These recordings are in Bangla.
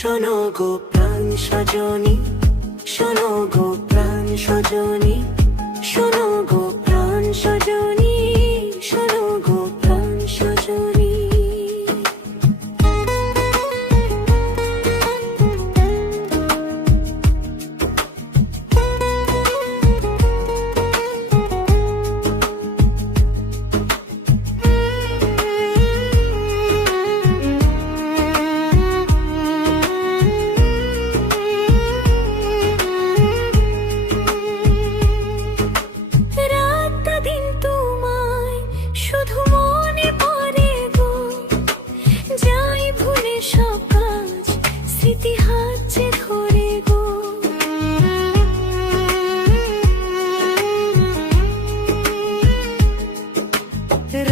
শোনো গো প্রাণ সজনী, শোনো গো প্রাণ সজনী, শোনো গো প্রাণ সজনী, শোনো গো প্রাণ সজনী।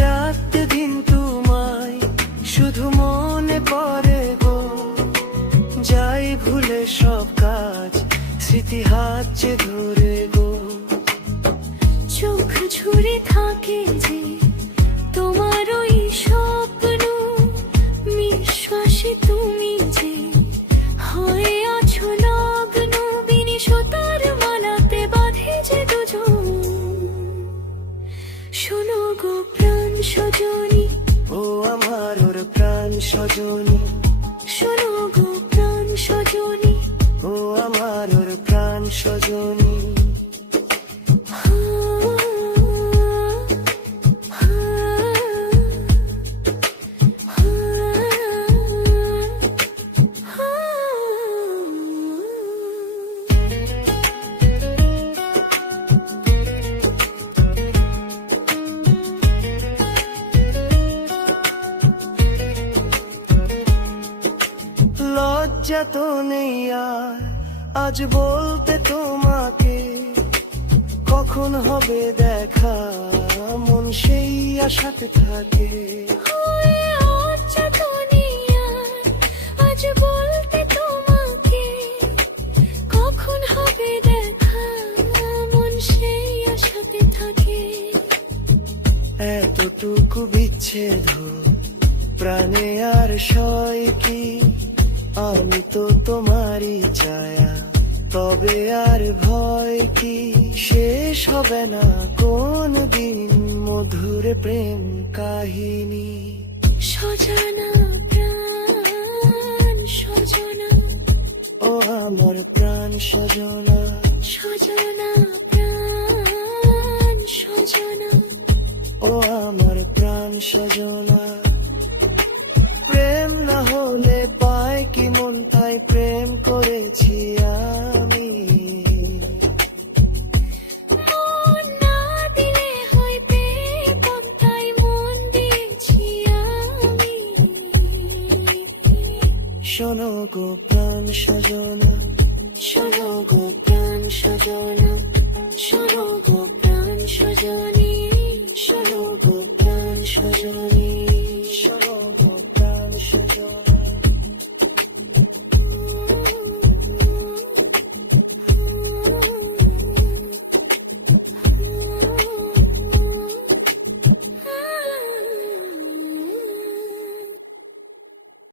রাত দিন তোমায় শুধু মনে পড়ে গো, যাই ভুলে সব কাজ স্মৃতি হাত যে ধরে গো। চোখ ঝরে থাকে যে তোমার ওই স্বপ্ন, নিঃশ্বাসে তুমি যে হয়ে আছো নগ্ন, বিনিশতার মালাতে বাঁধে যে দুজন। শোনো গো প্রাণ সজনী, ও আমার ওর প্রাণ সজনী, শোনো গো প্রাণ সজনী, ও আমার ওর প্রাণ সজনী। লজ্জা তো নেই আর আজ বলতে তোমাকে, কখন হবে দেখা মন সেই আশাতে থাকে। লজ্জা তো নেই আর আজ বলতে তোমাকে, কখন হবে দেখা মন সেই আশাতে থাকে। এতটুকু বিচ্ছেদ প্রাণে আর সয় কি, আমি তো তোমারই ছায়া, তবে আর ভয় কি। শেষ হবে না কোন দিন মধুর প্রেম কাহিনী। সজনা প্রাণ সজনা, ও আমার প্রাণ সজনা, সজনা প্রাণ সজনা, ও আমার প্রাণ সজনা। প্রেম না হলে পায় কি মন, তাই প্রেম করেছি আমি। মন না দিলে হয় প্রেম, তাই মন দিয়েছি আমি। শোনো গো প্রাণ সজনা, শোনো গো প্রাণ সজনা, শোনো গো প্রাণ সজনী, শোনো গো প্রাণ সজনী, শোনো গো